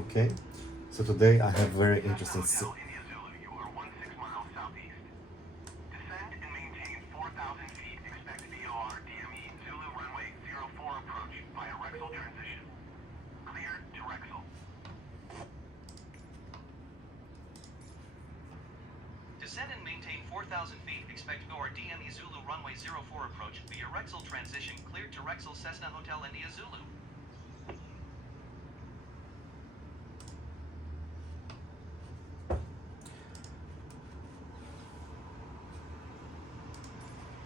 Okay, so today I have very interesting. Hotel India Zulu, you are 16 miles southeast. Descend and maintain 4,000 feet. Expect VOR-DME Zulu runway 04 approach via Rexel transition. Clear to Rexel. Descend and maintain 4,000 feet. Expect VOR-DME Zulu runway 04 approach via Rexel transition. Cleared to Rexel Cessna Hotel India Zulu.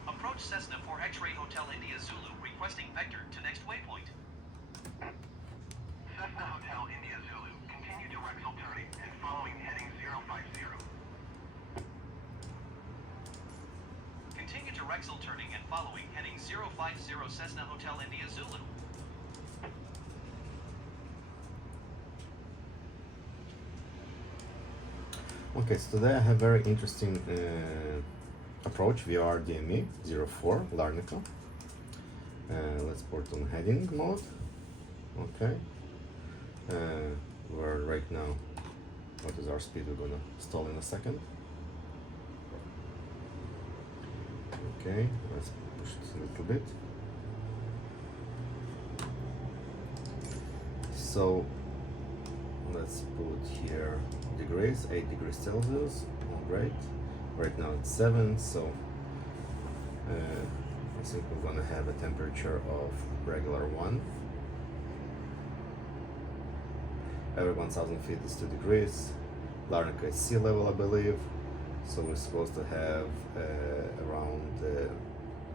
Approach Cessna for X-Ray Hotel India Zulu, requesting vector to next waypoint. Cessna Hotel India Zulu, continue to Rexel turning and following heading 050. Continue to Rexel turning and following heading 050 Cessna Hotel India Zulu. Okay, so today I have very interesting approach VOR-DME 04 Larnaca. Let's put on heading mode. Okay, we're right now. What is our speed? We're gonna stall in a second. Okay, let's push it a little bit. So let's put here degrees, 8 degrees Celsius. Oh, great. Right now it's 7, so I think we're gonna have a temperature of regular 1. Every 1,000 feet is 2 degrees. Larnaca is sea level, I believe. So we're supposed to have around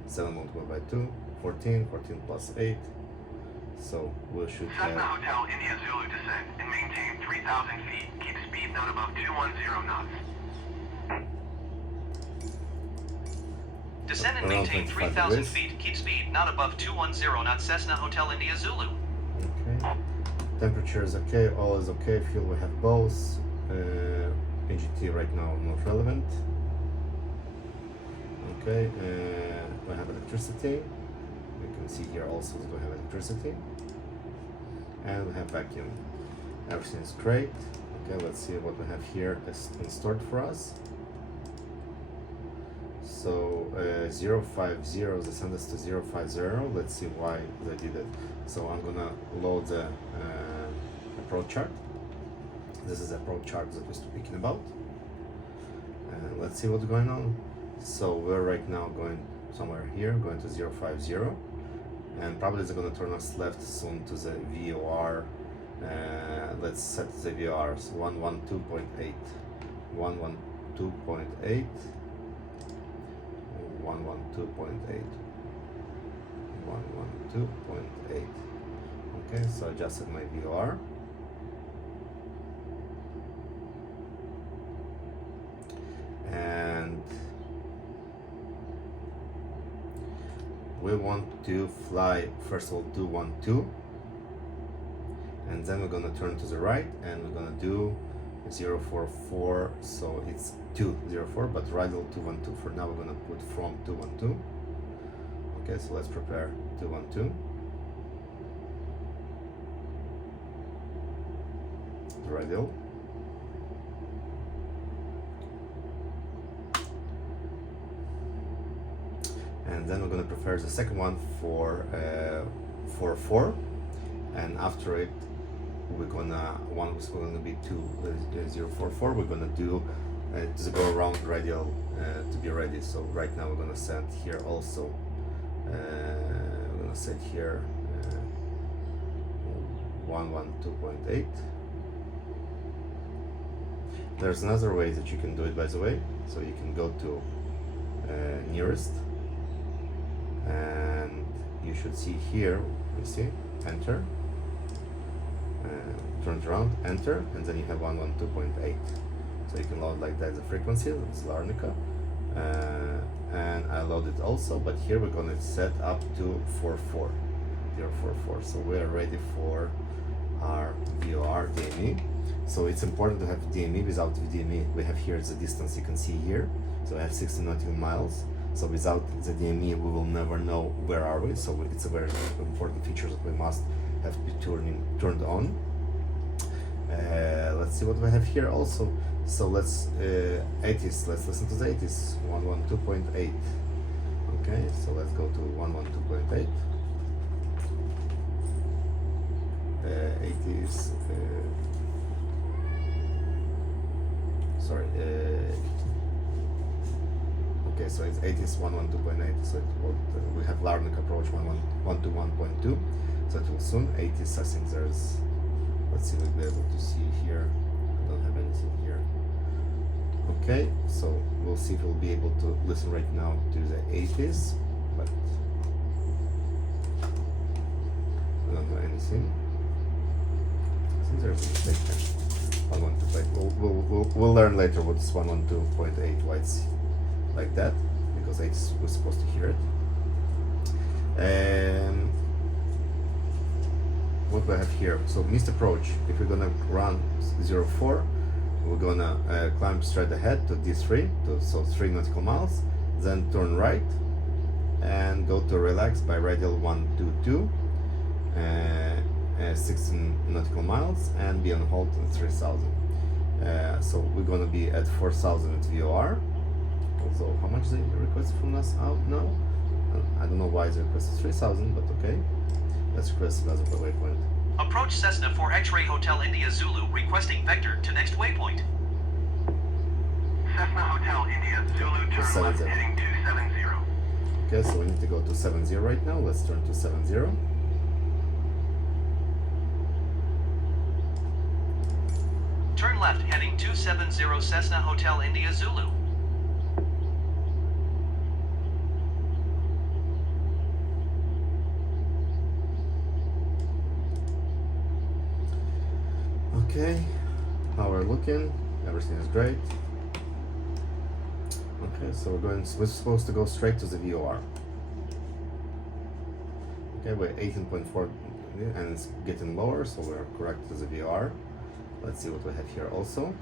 7 multiplied by 2, 14, 14 plus 8. So we should Cessna have. Hotel India Zulu descend and maintain 3,000 feet. Keep speed not above 210 knots. Descend and Around maintain 25 3,000 degrees. feet. Keep speed not above 210 knots. Cessna Hotel India Zulu. Okay. Temperature is okay, all is okay. Fuel we have both. AGT right now not relevant. Okay, we have electricity. You can see here also that we have electricity. And we have vacuum. Everything is great. Okay, let's see what we have here stored for us. So 050, they sent us to 050. Let's see why they did it. So I'm gonna load the approach chart. This is the approach chart that we're speaking about. And let's see what's going on. So we're right now going somewhere here, going to 050. And probably they're gonna turn us left soon to the VOR. Let's set the VORs 112.8. 112.8. 112.8. 112.8. Okay, so I adjusted my VOR. And we want to fly, first of all, 212. And then we're gonna turn to the right and we're gonna do 044, so it's 204, but radial 212. For now, we're gonna put from 212. Okay, so let's prepare 212. The radial. And then we're gonna prepare the second one for 44, and after it we're gonna one is going to be 044. We're gonna do to go around radial to be ready. So right now we're gonna set here also. We're gonna set here 112.8. There's another way that you can do it, by the way. So you can go to nearest, and you should see here. You see, enter. Turn it around, enter, and then you have 112.8. So you can load like that the frequency. It's Larnaca, and I loaded also. But here we're gonna set up to 44, 044. So we are ready for our VOR-DME. So it's important to have DME. Without DME, we have here the distance you can see here. So I have 60 nautical miles. So without the DME, we will never know where are we. So it's a very important feature that we must have to be turned on. Let's see what we have here also. So let's 80s. Let's listen to the 80s. 112.8. Okay, so let's go to 112.8. 80s. Sorry. Okay, so it's 80s 112.8. So we have Larnaca approach 121.2. So it will soon 80s. I think there's. Let's see, we'll be able to see here. I don't have anything here. Okay, so we'll see if we'll be able to listen right now to the 80s, but I don't know anything. I think there's a mistake there. 112.8. We'll learn later what's 112.8, why it's like that, because we're supposed to hear it. And what we have here, so missed approach, if we're gonna run 04, we're gonna climb straight ahead to D3, so 3 nautical miles, then turn right and go to relax by radial 122, 16 nautical miles, and be on hold at 3000. So we're gonna be at 4000 at VOR. Also, how much they request from us out now? I don't know why they requested 3000, but okay. Let's request another waypoint. Approach Cessna 4 X-Ray Hotel India Zulu requesting vector to next waypoint. Cessna Hotel India Zulu turn left heading 270. Okay, so we need to go to 70 right now. Let's turn to 70. Turn left heading 270 Cessna Hotel India Zulu. Okay, how we're looking, everything is great. Okay, so we're supposed to go straight to the VOR. Okay, we're 18.4 and it's getting lower, so we're correct to the VOR. Let's see what we have here also.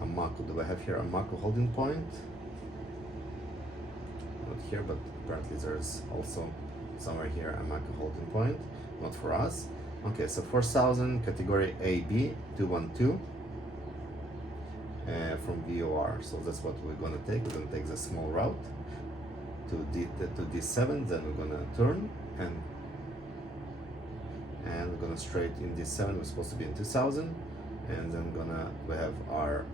Amaku, do we have here Amaku holding point? Not here, but apparently there's also somewhere here Amaku holding point, not for us. Okay, so 4000, category AB, 212 from VOR. So that's what we're gonna take. We're gonna take the small route to D7, then we're gonna turn and we're gonna straight in D7. We're supposed to be in 2000, and then we have our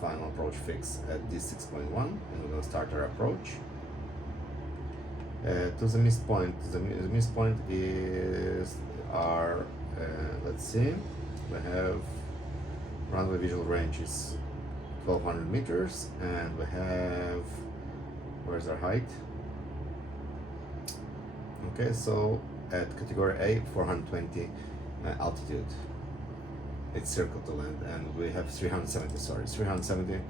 final approach fix at D6.1, and we're gonna start our approach. To the missed point. The missed point is our, let's see, we have runway visual range is 1200 meters, and we have, where's our height? Okay, so at category A, 420 altitude. It's circle to land, and we have 370, sorry, 370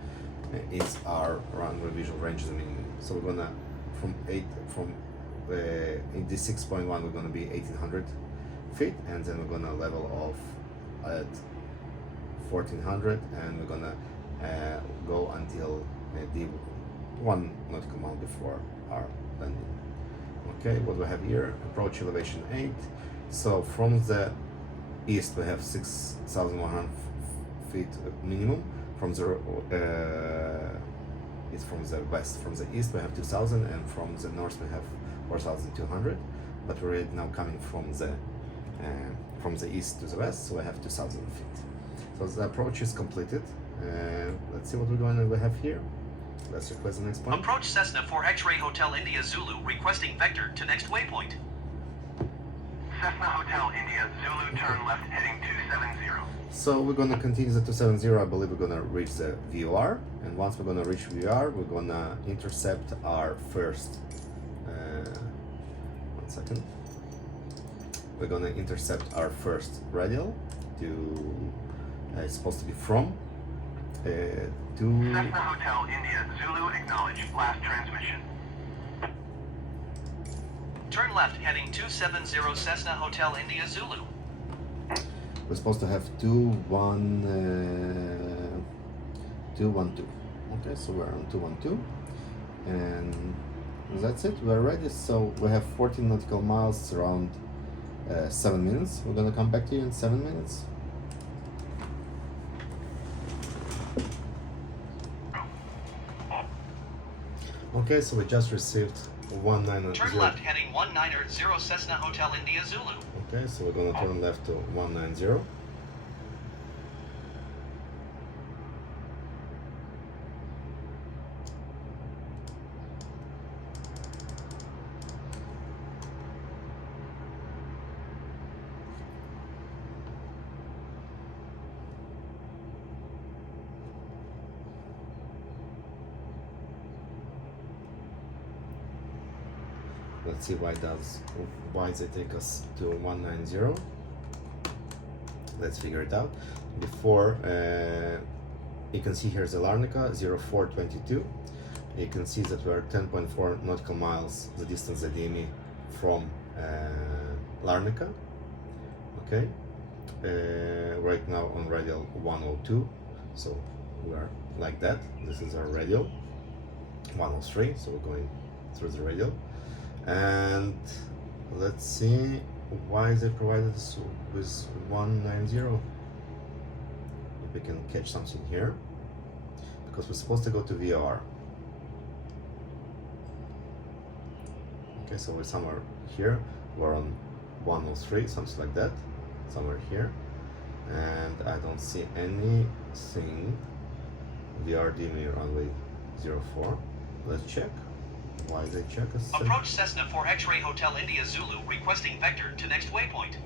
is our runway visual range, the minimum. So we're gonna, in this 6.1 we're going to be 1800 feet, and then we're going to level off at 1400, and we're going to go until the 1 nautical mile before our landing. Okay, what we have here, approach elevation 8. So from the east we have 6100 feet minimum. From the it's from the west. From the east we have 2000, and from the north we have 4200, but we're now coming from the east to the west, so we have 2000 feet. So the approach is completed. Let's see what we have here. Let's request the next point. Approach Cessna 4 X-Ray Hotel India Zulu requesting vector to next waypoint. Cessna Hotel India Zulu turn left heading 270. So we're gonna continue the 270. I believe we're gonna reach the VOR, and once we're gonna reach VOR, we're gonna intercept our first. 1 second. We're gonna intercept our first radial to. It's supposed to be from. To. Cessna Hotel India Zulu acknowledge last transmission. Turn left heading 270 Cessna Hotel India Zulu. We're supposed to have 212. Okay, so we're on 212, and that's it. We're ready. So we have 14 nautical miles around 7 minutes. We're gonna come back to you in 7 minutes. Okay, so we just received 190. Turn left heading 190 Cessna Hotel India Zulu. Okay, so we're gonna turn left to 190. Let's see why does it take us to 190. Let's figure it out. Before, you can see here's the Larnaca 0422. You can see that we're 10.4 nautical miles, the distance at DME from Larnaca. Okay, right now on radial 102, so we're like that. This is our radial 103, so we're going through the radial. And let's see why they provided us with 190. If we can catch something here, because we're supposed to go to VR. Okay, so we're somewhere here. We're on 103, something like that, somewhere here, and I don't see anything. VOR-DME runway 04. Let's check. Why they check us? Approach Cessna 4 X-Ray Hotel India Zulu, requesting vector to next waypoint.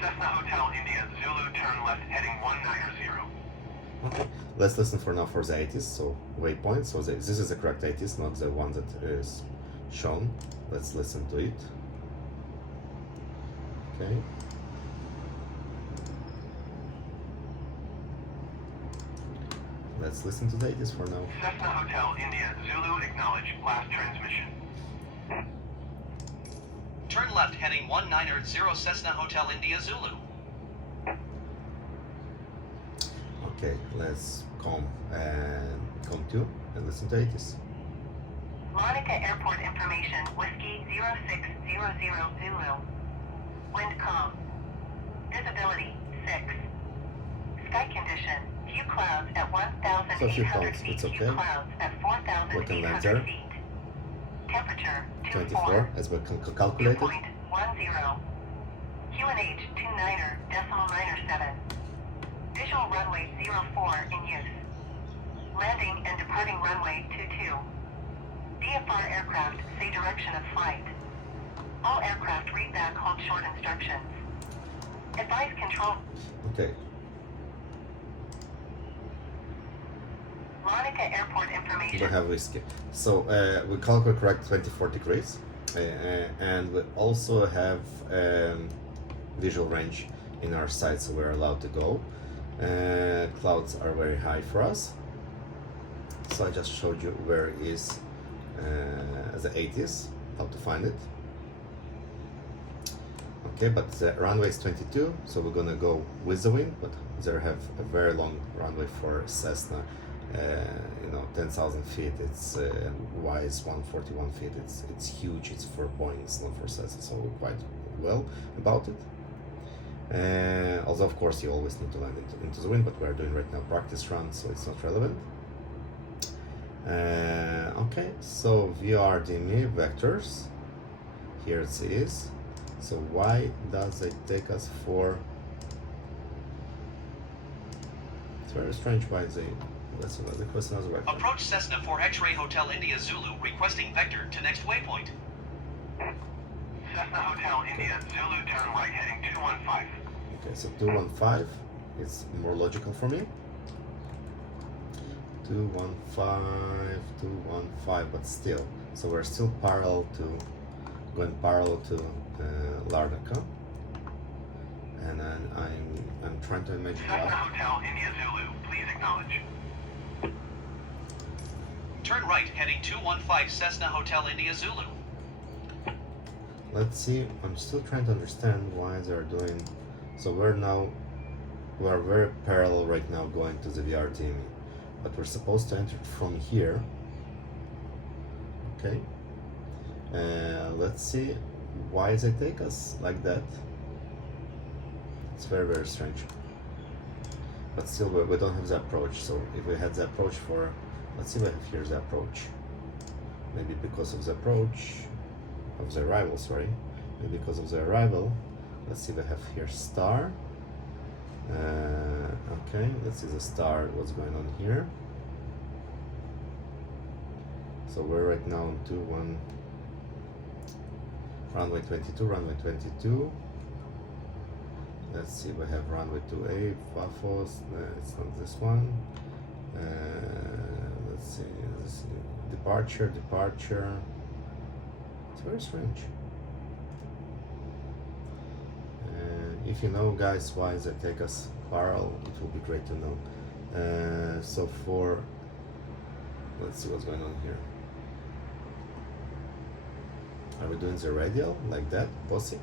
Cessna Hotel India Zulu, turn left heading 190. Okay, let's listen for now for the 80s, so waypoint. So this is the correct 80s, not the one that is shown. Let's listen to it. Okay. Let's listen to the 80s for now. Cessna Hotel India Zulu, acknowledge last transmission. Turn left heading 190 Cessna Hotel India Zulu. Okay, let's come to and listen to 80s. Larnaca Airport information, Whiskey 0600 Zulu. Wind calm. Visibility 6. Sky condition, few clouds at 1,800 feet, it's okay. few clouds at We can land there. 4,800 feet. Temperature 24, as we can calculate it. 2.10. QNH 29.97. Visual runway 04 in use. Landing and departing runway 22. DFR aircraft say direction of flight. All aircraft read back hold short instructions. Advise control. Okay. Larnaca Airport We information. have whiskey. So we calculate correct 24 degrees, and we also have visual range in our sight, so we're allowed to go. Clouds are very high for us. So I just showed you where is the 80s, how to find it. Okay, but the runway is 22, so we're gonna go with the wind, but they have a very long runway for Cessna. 10,000 feet. It's why is 141 feet? It's huge. It's for Boeing. It's not for Cessna. So we're quite well about it. Although of course you always need to land into the wind, but we're doing right now practice run, so it's not relevant. Okay, so VOR-DME vectors. Here it is. So why does it take us for? It's very strange why they. Let's request another vector. Approach Cessna 4 X-Ray Hotel India Zulu, requesting vector to next waypoint. Cessna Hotel India Zulu, turn right heading 215. Okay, so 215 is more logical for me. 215, but still. So we're still going parallel to Larnaca. And then I'm trying to imagine Cessna Hotel India Zulu, please acknowledge. Turn right heading 215 Cessna Hotel India Zulu. Let's see. I'm still trying to understand why they're doing. So we're very parallel right now going to the VOR-DME, but we're supposed to enter from here. Okay. Let's see why does it take us like that? It's very, very strange. But still, we don't have the approach. So if we had the approach for, let's see, we have here the approach. Maybe because of the approach of the arrival, sorry. Maybe because of the arrival. Let's see, we have here star. Okay, let's see the star, what's going on here. So we're right now on 2-1, runway 22, runway 22. Let's see, we have runway 2A, Wafos, it's not this one. Let's see, departure. It's very strange. If you know, guys, why they take us parallel, it will be great to know. So for, let's see what's going on here. Are we doing the radial like that? Bosic,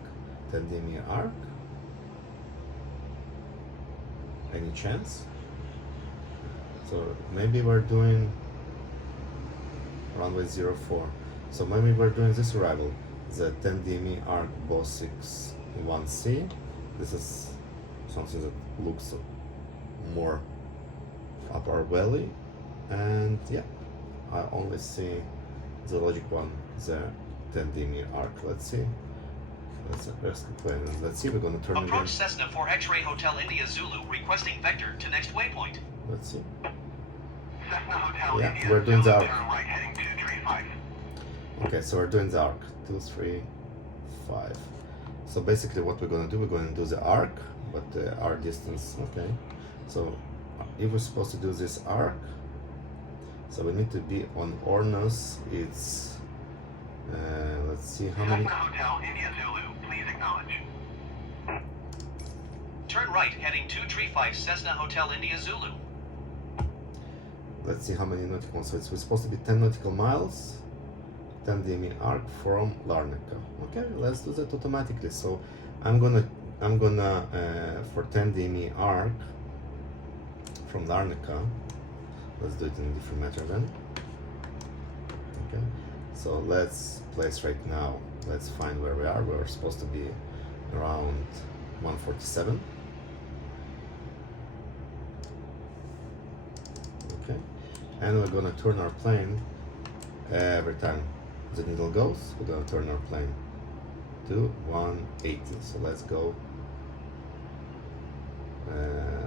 10 DME arc? Any chance? So maybe we're doing runway 04. So maybe we're doing this arrival, the 10 DME arc Bosic 1C. This is something that looks more up our belly, and yeah, I only see the logic one, the 10 DME arc. Let's see. Let's play. Let's see. We're gonna turn Approach again. Cessna for X-Ray Hotel India Zulu, requesting vector to next waypoint. Let's see. Cessna Hotel Yeah, India we're doing Zulu, the arc. turn right heading 235. Okay, so we're doing the arc. 2, 3, 5. So basically what we're going to do, we're going to do the arc, but the arc distance, okay. So if we're supposed to do this arc, so we need to be on Ornos, it's, let's see how many, Cessna Hotel India Zulu, please acknowledge. Turn right heading 235 Cessna Hotel India Zulu. let's see how many nautical miles. So it's supposed to be 10 nautical miles, 10 DME arc from Larnaca. Okay, let's do that automatically. So I'm gonna for 10 DME arc from Larnaca, let's do it in a different matter then. Okay, so let's place right now, let's find where we are. We're supposed to be around 147. Okay, and we're gonna turn our plane every time the needle goes. We're gonna turn our plane to 180. So let's go.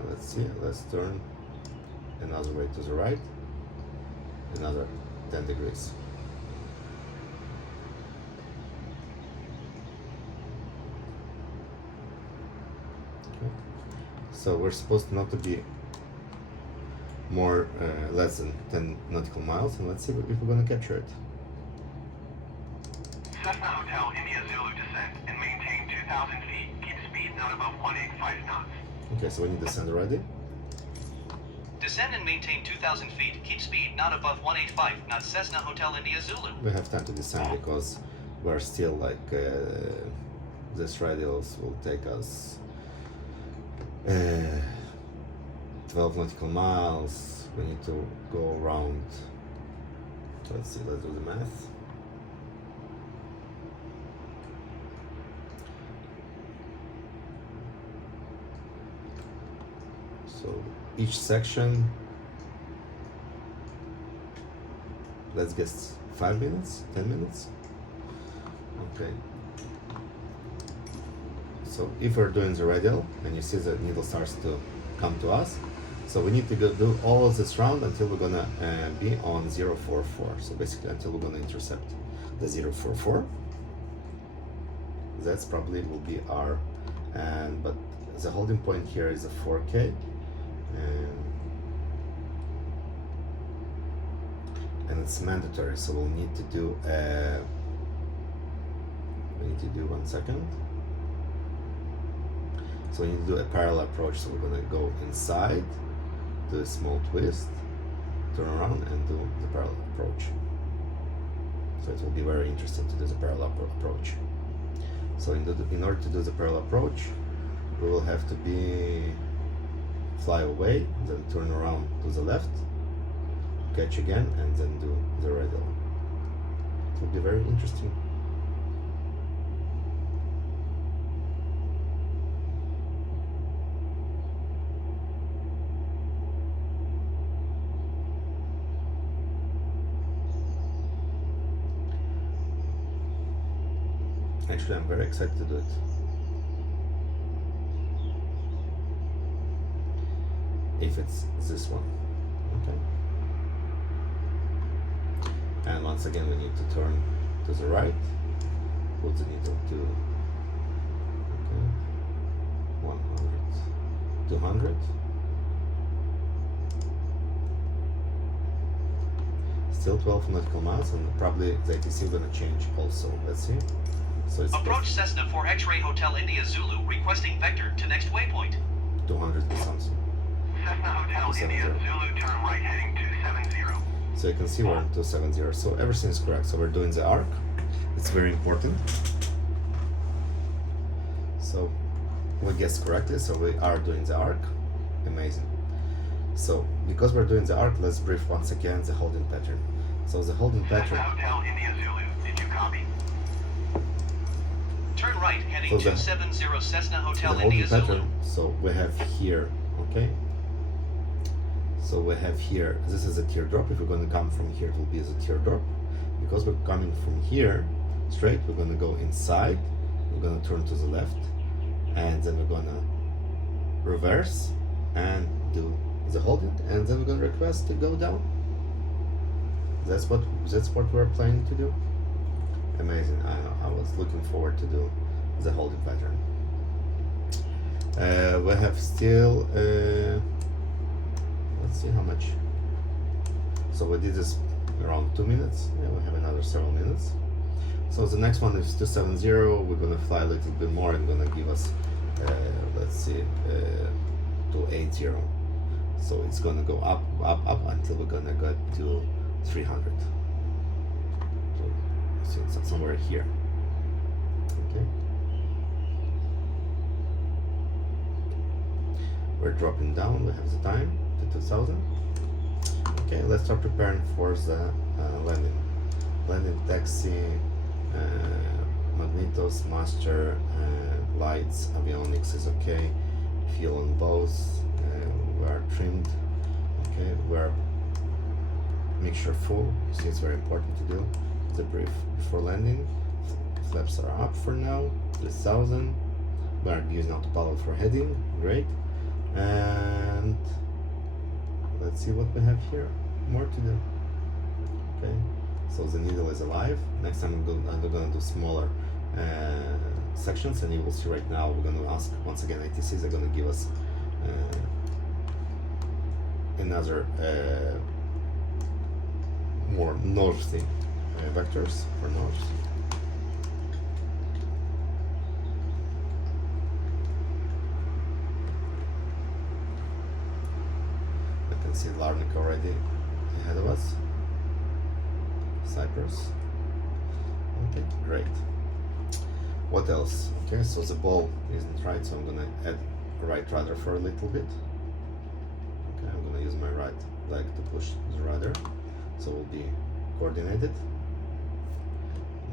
Let's see. Let's turn another way to the right. Another 10 degrees. Okay. So we're supposed not to be more less than 10 nautical miles, and let's see if we're gonna capture it. Cessna Hotel India Zulu descent and maintain 2,000 feet. Keep speed not above 185 knots. Okay, so we need to descend already. Descend and maintain 2,000 feet. Keep speed not above 185 knots. Cessna Hotel India Zulu. We have time to descend because we're still like this radials will take us 12 nautical miles. We need to go around. Let's see, let's do the math. So each section, let's guess 5 minutes, 10 minutes. Okay. So if we're doing the radial and you see the needle starts to come to us, so we need to go do all of this round until we're gonna be on 044. So basically until we're gonna intercept the 044. That's probably will be our, but the holding point here is a 4K. And it's mandatory, so we'll need to do one second. So we need to do a parallel approach. So we're gonna go inside, do a small twist, turn around, and do the parallel approach. So it will be very interesting to do the parallel approach. So in order to do the parallel approach, we will have to fly away, then turn around to the left, catch again, and then do the radial. It will be very interesting. Actually, I'm very excited to do it. If it's this one, okay. And once again, we need to turn to the right, put the needle to, okay, 100, 200. Still 12 nautical miles, and probably the ATC gonna change also. Let's see. So it's Approach Cessna 4 X-Ray Hotel India Zulu, requesting vector to next waypoint. 200 and something. Cessna Hotel 270. India Zulu, turn right heading 270. So you can see we're in 270. So everything is correct. So we're doing the arc. It's very important. So we guessed correctly. So we are doing the arc. Amazing. So because we're doing the arc, let's brief once again the holding pattern. So the holding Cessna pattern. Hotel India Zulu, did you copy? Turn right heading So the- 270 Cessna The Hotel holding India Zulu. pattern. So we have here, okay. So we have here. This is a teardrop. If we're going to come from here, it will be as a teardrop. Because we're coming from here straight, we're going to go inside. We're going to turn to the left, and then we're going to reverse and do the holding, and then we're going to request to go down. That's what we're planning to do. Amazing. I was looking forward to do the holding pattern. We have still let's see how much. So we did this around 2 minutes. Yeah, we have another several minutes. So the next one is 270. We're gonna fly a little bit more and gonna give us let's see 280. So it's gonna go up until we're gonna get to 300. So it's somewhere here. Okay. We're dropping down. We have the time to 2000. Okay, let's start preparing for the landing. Landing taxi, magnetos, master, lights, avionics is okay. Fuel on both. We are trimmed. Okay, we're mixture full. You see, it's very important to do the brief before landing. Flaps are up for now. 3000. We are using autopilot for heading. Great. And let's see what we have here. More to do. Okay. So the needle is alive. Next time I'm gonna do smaller sections, and you will see right now. We're gonna ask once again. ATCs are gonna give us another more northy vectors for north. I can see Larnaca already ahead of us. Cyprus. Okay, great. What else? Okay, so the ball isn't right, so I'm gonna add right rudder for a little bit. Okay, I'm gonna use my right leg to push the rudder, so we'll be coordinated.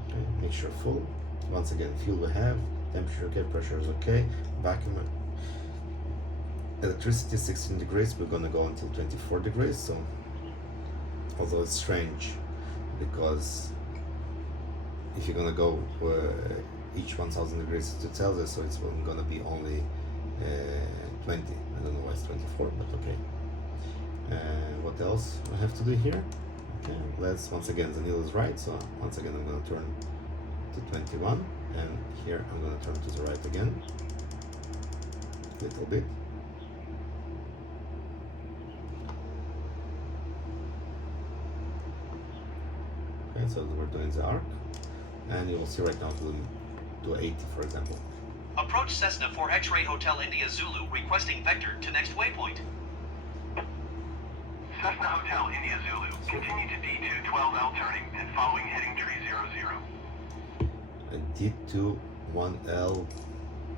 Okay, mixture full. Once again, fuel we have, temperature okay, pressure is okay, vacuum. Electricity 16 degrees, we're gonna go until 24 degrees, so although it's strange because if you're gonna go each 1000 degrees to Celsius, so it's gonna be only 20. I don't know why it's 24, but okay. What else I have to do here? Okay, let's once again, the needle is right, so once again I'm gonna turn to 21, and here I'm gonna turn to the right again, a little bit. Okay, so we're doing the arc, and you will see right now to 80, for example. Approach Cessna 4 X-Ray Hotel India Zulu, requesting vector to next waypoint. Cessna Hotel India Zulu, continue to D212L turning and following heading 300. D21L.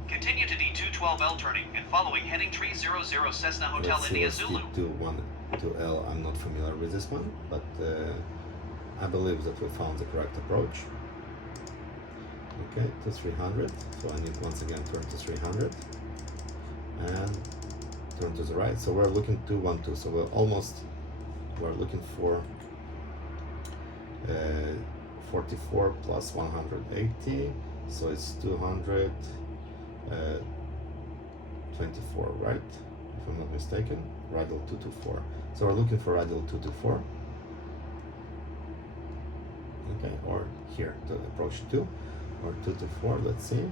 Continue to D212L turning and following heading 300 Cessna Hotel Let's see India what's Zulu. D21L. I'm not familiar with this one, but I believe that we found the correct approach. Okay, to 300. So I need once again turn to 300 and turn to the right. So we're looking 212. So we're looking for 44 plus 180. So it's 224, right? If I'm not mistaken, radial 224. So we're looking for radial 224. Okay, or here to approach 2 or 224, let's see.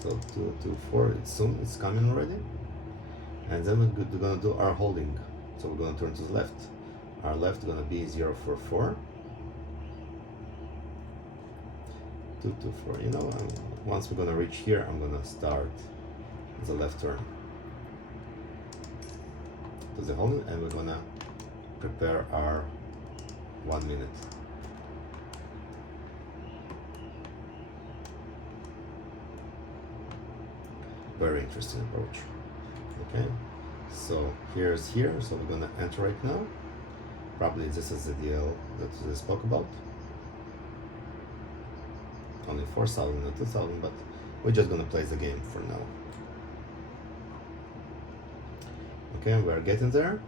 So 224, it's coming already. And then we're gonna do our holding. So we're gonna turn to the left. Our left gonna be 044. 224. You know, once we're gonna reach here, I'm gonna start the left turn to the holding, and we're gonna prepare our 1 minute. Very interesting approach. Okay, so here's here, so we're gonna enter right now. Probably this is the DL that we spoke about. Only 4,000 or 2,000, but we're just gonna play the game for now. Okay, we're getting there.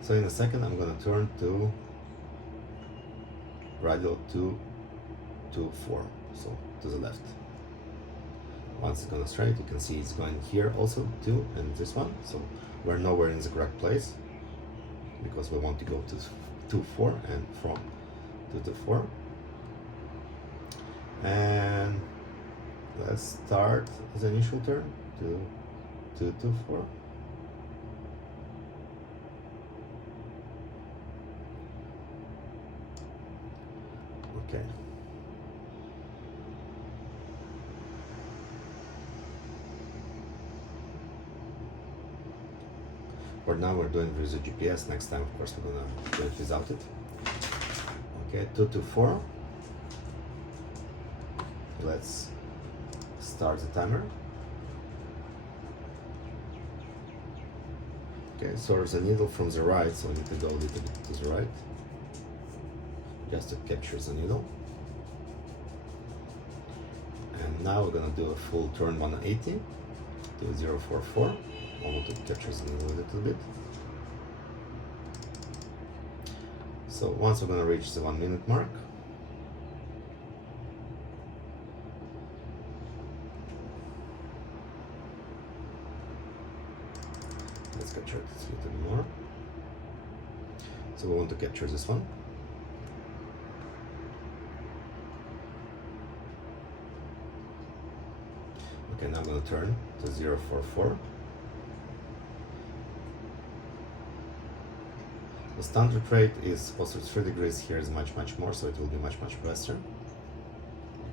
So in a second, I'm gonna turn to radial 224, so to the left. Once it's gonna straight, you can see it's going here also too, and this one. So we're nowhere in the correct place because we want to go to 2-4 and from 2-4. And let's start the initial turn to 2-4. Okay. For now, we're doing with the GPS. Next time, of course, we're gonna do it without it. Okay, 2-4. Let's start the timer. Okay, so there's a needle from the right, so we need to go a little bit to the right just to capture the needle. And now we're gonna do a full turn 180 to 044. I want to capture the needle a little bit. So once we're gonna reach the 1 minute mark, let's capture it a little bit more. So we want to capture this one. Okay, now I'm going to turn to 044. The standard rate is supposed to be 3 degrees. Here is much more, so it will be much faster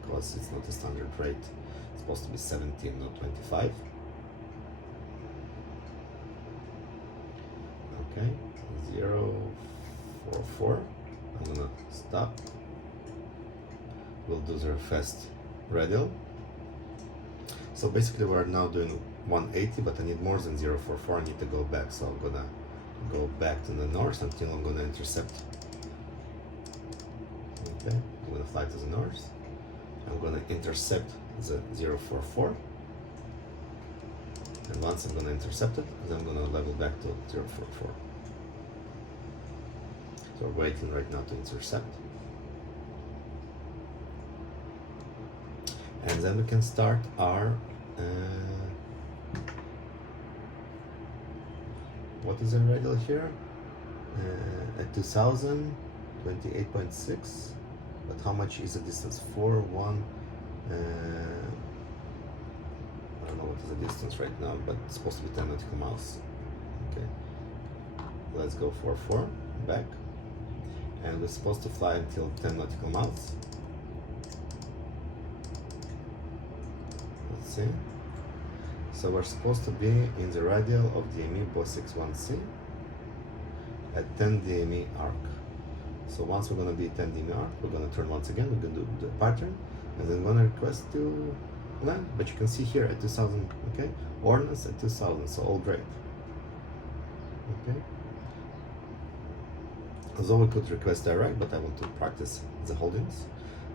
because it's not a standard rate. It's supposed to be 17, not 25. Okay, 044. I'm gonna stop. We'll do the fast radial. So basically we're now doing 180, but I need more than 044. I need to go back, so I'm gonna go back to the north until I'm gonna intercept. Okay, I'm gonna fly to the north. I'm gonna intercept the 044. And once I'm gonna intercept it, then I'm gonna level back to 044. So we're waiting right now to intercept. And then we can start our what is the radial here? At 2000, 28.6. But how much is the distance? 4, 1. I don't know what is the distance right now, but it's supposed to be 10 nautical miles. Okay. Let's go 4, back. And we're supposed to fly until 10 nautical miles. Let's see. So we're supposed to be in the radial of DME BO61C at 10 DME arc. So once we're going to be 10 DME arc, we're going to turn once again, we're going to do the pattern, and then we're going to request to land. But you can see here at 2000, okay? Ordnance at 2000, so all great. Okay. Although we could request direct, but I want to practice the holdings.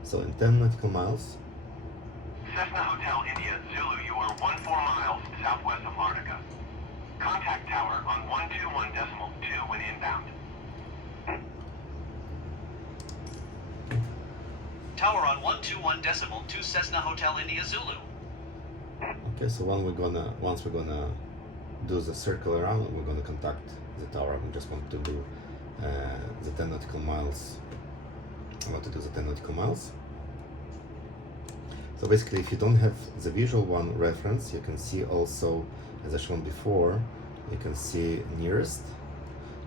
So in 10 nautical miles. Cessna Hotel India Zulu, you are 14 miles southwest of Larnaca. Contact tower on 121.2 when inbound. Tower on 121.2 Cessna Hotel India Zulu. Okay, so once we're gonna do the circle around, we're gonna contact the tower. We just want to do the 10 nautical miles. I want to do the 10 nautical miles. So basically, if you don't have the visual one reference, you can see also, as I shown before, you can see nearest,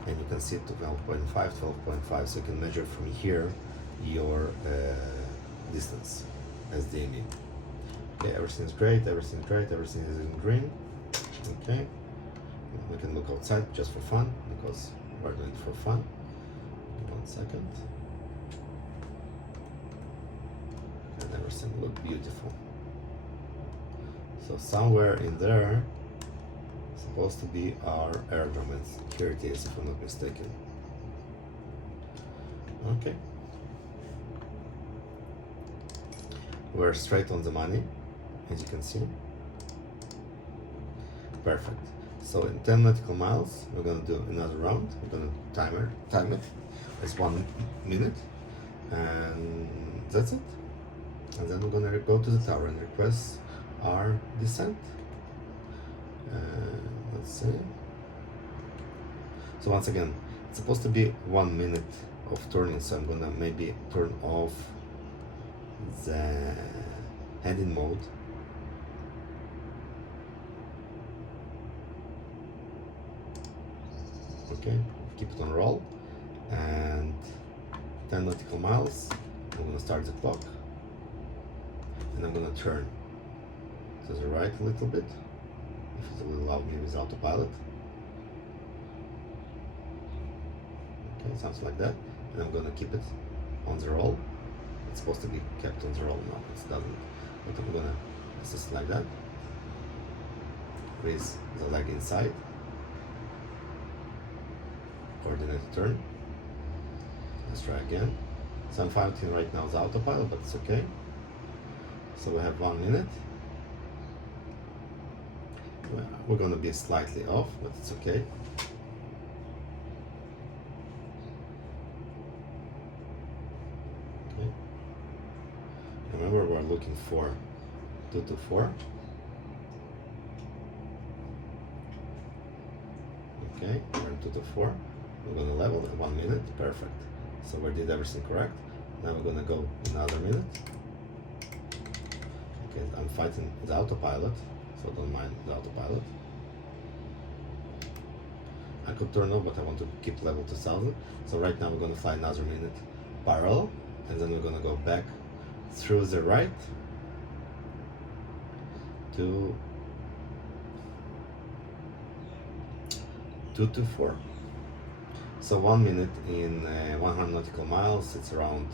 and you can see 12.5, 12.5. So you can measure from here your distance as DME. Okay, everything's great, everything is in green. Okay, we can look outside just for fun, because we're doing it for fun. 1 second. And everything look beautiful. So somewhere in there supposed to be our airdrome, and here it is, if I'm not mistaken. Okay, we're straight on the money, as you can see. Perfect. So in 10 nautical miles, we're gonna do another round. We're gonna time it. It's 1 minute, and that's it. And then we're gonna go to the tower and request our descent. Let's see. So once again, it's supposed to be 1 minute of turning, so I'm gonna maybe turn off the heading mode. Okay, keep it on roll, and 10 nautical miles. I'm gonna start the clock, and I'm gonna turn to the right a little bit, if it will allow me with autopilot. Okay, something like that, and I'm gonna keep it on the roll. It's supposed to be kept on the roll now, it doesn't, but I'm gonna assist like that, raise the leg inside, coordinated turn. Let's try again. So I'm fighting right now the autopilot, but it's okay. So we have 1 minute. We're gonna be slightly off, but it's okay. Okay. Remember, we're looking for 2 to 4. Okay, we're in 2 to 4. We're gonna level at 1 minute. Perfect. So we did everything correct. Now we're gonna go another minute. Okay, I'm fighting the autopilot, so don't mind the autopilot. I could turn off, but I want to keep level 2000. So right now we're gonna fly another minute parallel, and then we're gonna go back through the right to 2 to 4. So 1 minute in 100 nautical miles, it's around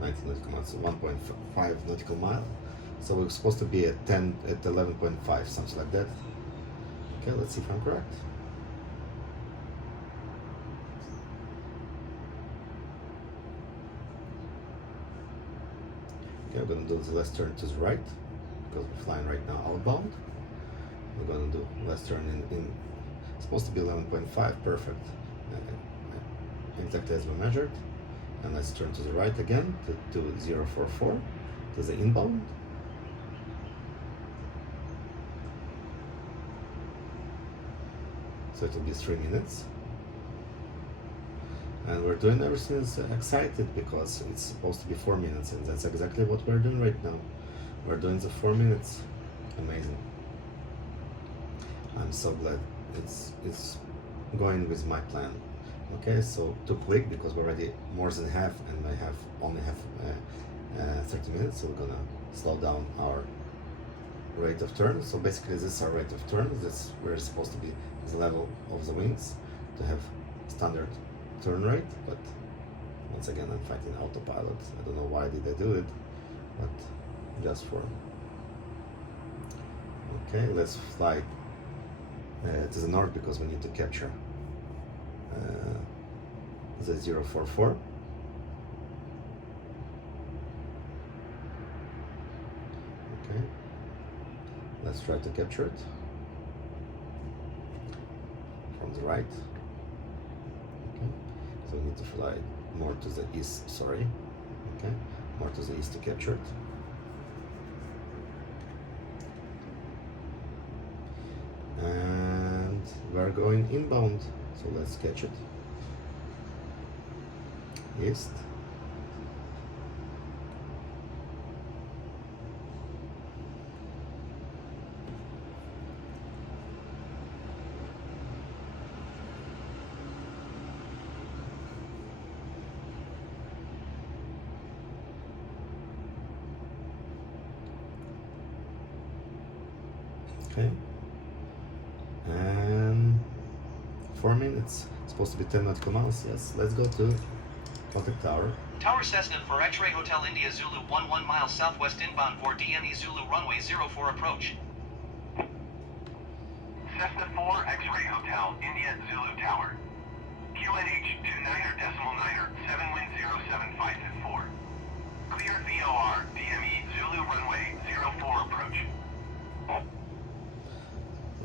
90 nautical miles, so 1.5 nautical mile. So we're supposed to be at 11.5, something like that. Okay, let's see if I'm correct. Okay, we're gonna do the last turn to the right, because we're flying right now outbound. We're gonna do last turn in it's supposed to be 11.5, perfect. Exactly as we measured. And let's turn to the right again to 044, to the inbound. So it will be 3 minutes. And we're doing everything is excited because it's supposed to be 4 minutes, and that's exactly what we're doing right now. We're doing the 4 minutes. Amazing. I'm so glad it's going with my plan. Okay, so too quick because we're already more than half, and I only have 30 minutes, so we're gonna slow down our rate of turn. So basically this is our rate of turn. This where it's supposed to be the level of the wings to have standard turn rate, but once again I'm fighting autopilot. I don't know why did I do it, but just for okay, let's fly to the north because we need to capture the 044. Okay, let's try to capture it from the right. Okay, so we need to fly more to the east, sorry. Okay, more to the east to capture it. And we're going inbound, so let's catch it. East. Okay. And 4 minutes. It's supposed to be 10 nautical miles. Yes, let's go to contact tower. Tower Cessna for X-Ray Hotel India Zulu 11 miles southwest inbound VOR-DME Zulu runway 04 approach. Cessna 4 X-Ray Hotel, India Zulu Tower. QNH 29er 7 wind 075 at 4. Clear VOR-DME Zulu runway 04 approach.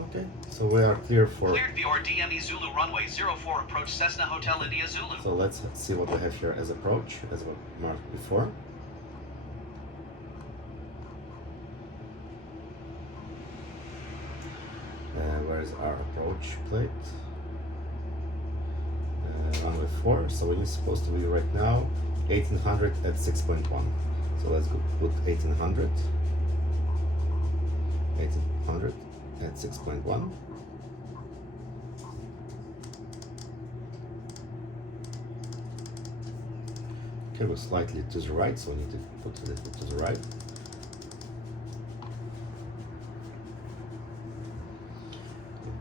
Okay, so we are clear for. Cleared VOR-DME Zulu runway 04 approach Cessna Hotel India Zulu. So let's see what we have here as approach, as we marked before. Where is our approach plate? Runway 4, so it is supposed to be right now 1800 at 6.1. So let's go put 1800 at 6.1. Okay, we're slightly to the right, so we need to put a little to the right.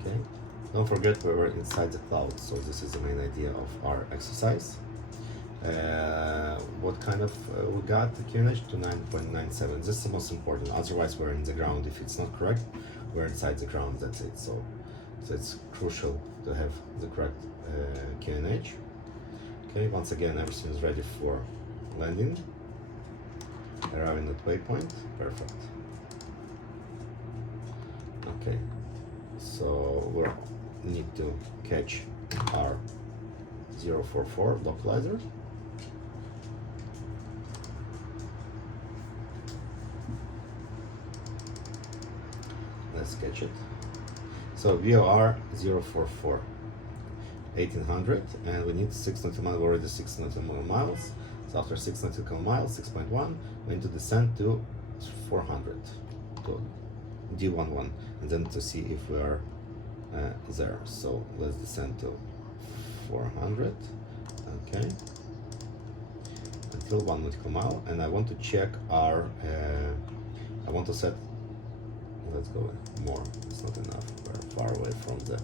Okay, don't forget we were inside the cloud, so this is the main idea of our exercise. What kind of we got the QNH to 9.97. This is the most important. Otherwise, we're in the ground. If it's not correct, we're inside the ground. That's it. So it's crucial to have the correct QNH. Okay. Once again, everything is ready for landing. Arriving at waypoint. Perfect. Okay. So we need to catch our 044 localizer. Let's catch it. So VOR 044 1800, and we need 6 nautical miles, already 6 nautical miles. So after 6 nautical miles, 6.1, we need to descend to 400 to D11, and then to see if we are there. So let's descend to 400. Okay, until 1 nautical mile, and I want to check our I want to set, let's go more, it's not enough, we're far away from the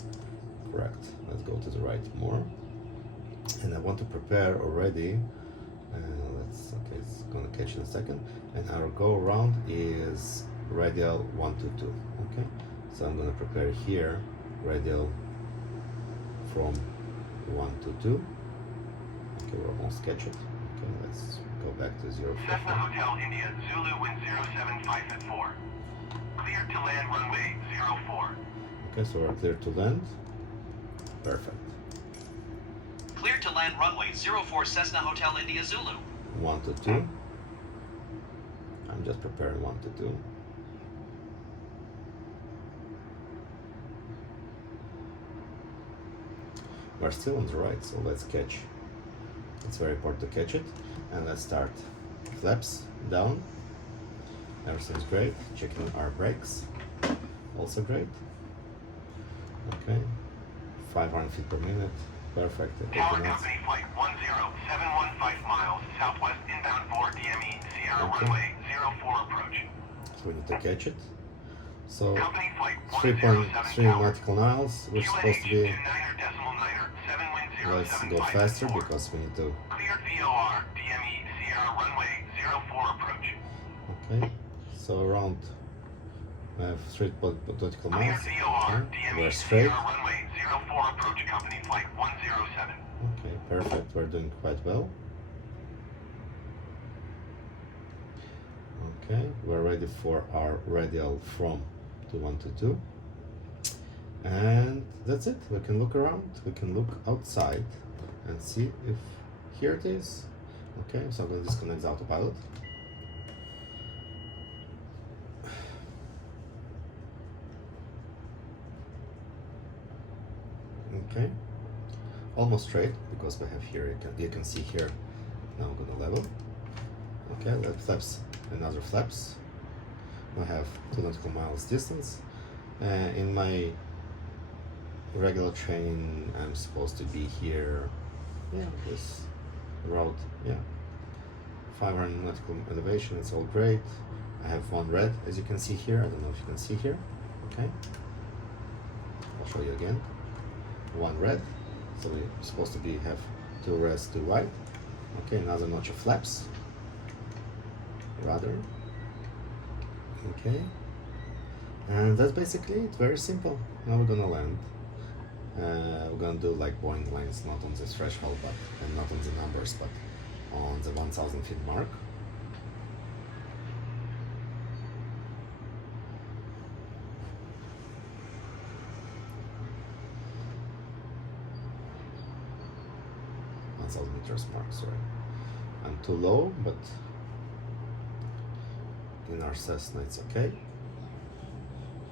correct. Let's go to the right more, and I want to prepare already. Okay, it's gonna catch in a second, and our go around is radial 122. Okay, so I'm gonna prepare here radial from 122. Okay, we're almost catch it. Okay, let's go back to 0. Cessna Hotel India Zulu wind 075 at 4. Clear to land runway 04. Okay, so we're clear to land. Perfect. Cleared to land runway 04 Cessna Hotel India Zulu. 122. I'm just preparing 122. We're still on the right, so let's catch. It's very important to catch it. And let's start. Flaps down. Everything's great. Checking our brakes. Also great. Okay. 500 feet per minute. Perfect. Tower Company Flight 10715 miles southwest inbound VOR-DME Sierra runway 04 approach. So we need to catch it. So Company Flight 3.3 nautical miles, which is supposed to be. 29er 7 wind 075 Let's go faster because we need to. Cleared VOR-DME Sierra runway 04 approach. Okay. So around 3 nautical Cleared miles. Okay. VOR-DME We're straight. Sierra runway 04 approach Company Flight 107. Okay, perfect. We're doing quite well. Okay, we're ready for our radial from 2122. And that's it. We can look around. We can look outside and see if here it is. Okay, so I'm going to disconnect the autopilot. Okay, almost straight because we have here, you can see here, now I'm going to level. Okay, that flaps, another flaps. I have 2 nautical miles distance. In my regular training, I'm supposed to be here, yeah, this route, yeah, 500 nautical elevation, it's all great. I have 1 red, as you can see here. I don't know if you can see here. Okay, I'll show you again. 1 red, so we're supposed to be have 2 reds, 2 white. Okay, another notch of flaps, rather. Okay, and that's basically it. Very simple. Now we're gonna land. We're gonna do like Boeing lines, not on this threshold, but and not on the numbers, but on the 1,000 feet mark. Meters mark, sorry. I'm too low, but in our Cessna it's okay.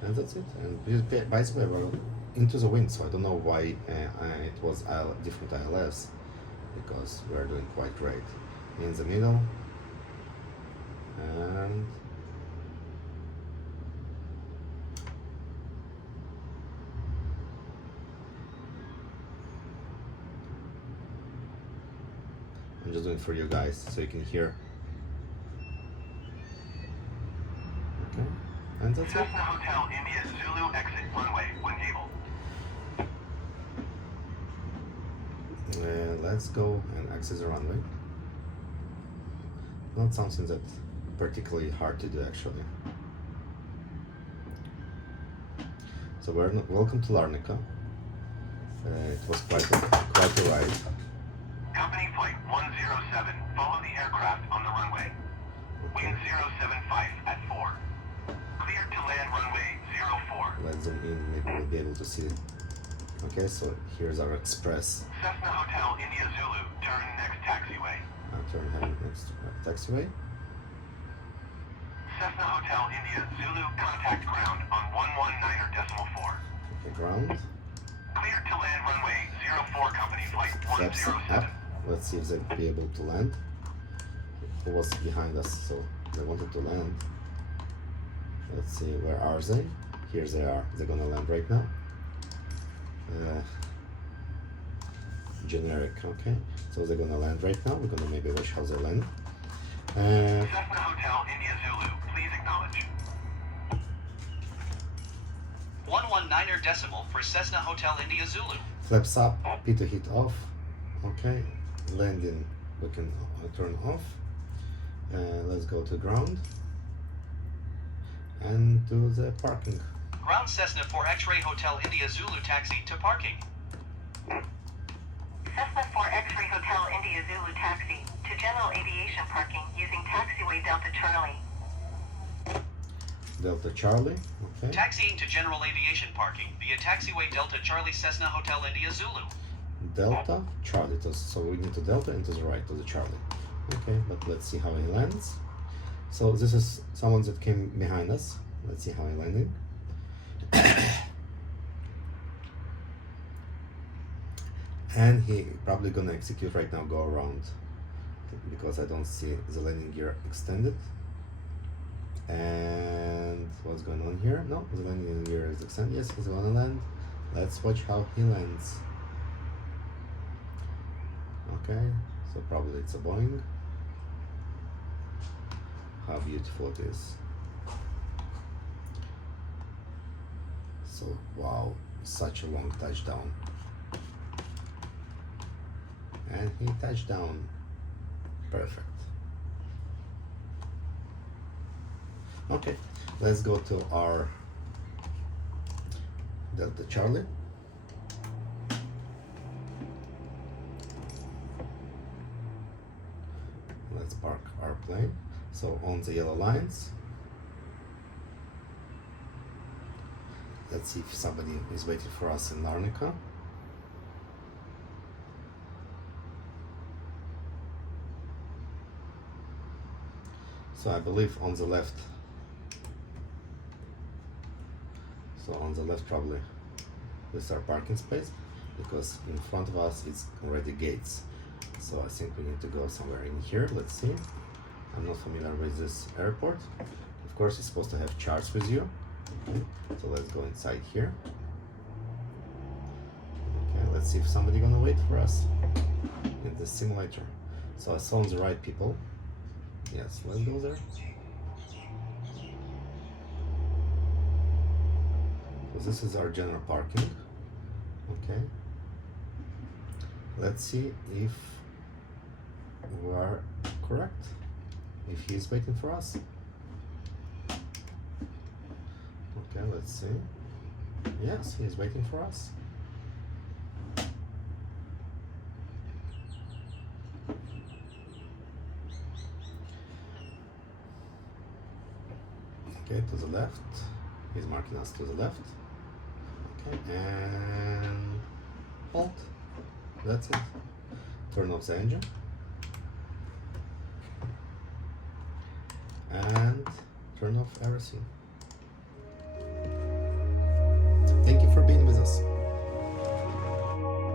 And that's it. And by the way, we're into the wind, so I don't know why it was different ILS, because we're doing quite great. In the middle, and I'm just doing it for you guys so you can hear. Okay, and that's it. Cessna Hotel India Zulu exit runway 1 cable. Let's go and exit the runway. Not something that particularly hard to do actually. So we're welcome to Larnaca. It was quite a ride. Company flight 107, follow the aircraft on the runway. Okay. Wind 075 at 4. Clear to land runway 04. Let's zoom in, maybe we'll be able to see it. Okay, so here's our express. Cessna Hotel India Zulu, turn next taxiway. Turn heading next taxiway. Cessna Hotel India Zulu, contact ground on 119.4. Okay, ground. Clear to land runway 04, company flight Flaps 107. up. Let's see if they'll be able to land. Who was behind us, so they wanted to land. Let's see, where are they? Here they are. They're gonna land right now. Generic, okay. So they're gonna land right now. We're gonna maybe watch how they land. Cessna Hotel India Zulu, please acknowledge. 119er decimal for Cessna Hotel India Zulu. Flaps up, P2 hit off. Okay, landing we can turn off. Let's go to ground and do the parking. Ground Cessna for X-Ray Hotel India Zulu taxi to parking. Cessna 4 X-Ray Hotel India Zulu taxi to general aviation parking using taxiway Delta Charlie. Delta Charlie, okay. Taxiing to general aviation parking via taxiway Delta Charlie Cessna Hotel India Zulu. Delta Charlie, so we need to Delta and to the right to the Charlie. Okay, but let's see how he lands. So this is someone that came behind us. Let's see how he landed. And he probably gonna execute right now, go around, because I don't see the landing gear extended. And what's going on here? No, the landing gear is extended. Yes, he's gonna land. Let's watch how he lands. Okay, so probably it's a Boeing. How beautiful it is. So, wow, such a long touchdown. And he touched down. Perfect. Okay, let's go to our Delta Charlie. Let's park our plane. So on the yellow lines. Let's see if somebody is waiting for us in Larnaca. So I believe on the left. So on the left probably this is our parking space, because in front of us it's already gates. So I think we need to go somewhere in here. Let's see. I'm not familiar with this airport. Of course, it's supposed to have charts with you. Okay. So let's go inside here. Okay, let's see if somebody gonna wait for us in the simulator. So I saw the right people. Yes, let's go there. So this is our general parking. Okay. Let's see if we are correct. If he is waiting for us. Okay, let's see. Yes, he is waiting for us. Okay, to the left. He's marking us to the left. Okay, and halt. That's it. Turn off the engine. And turn off everything. Thank you for being with us.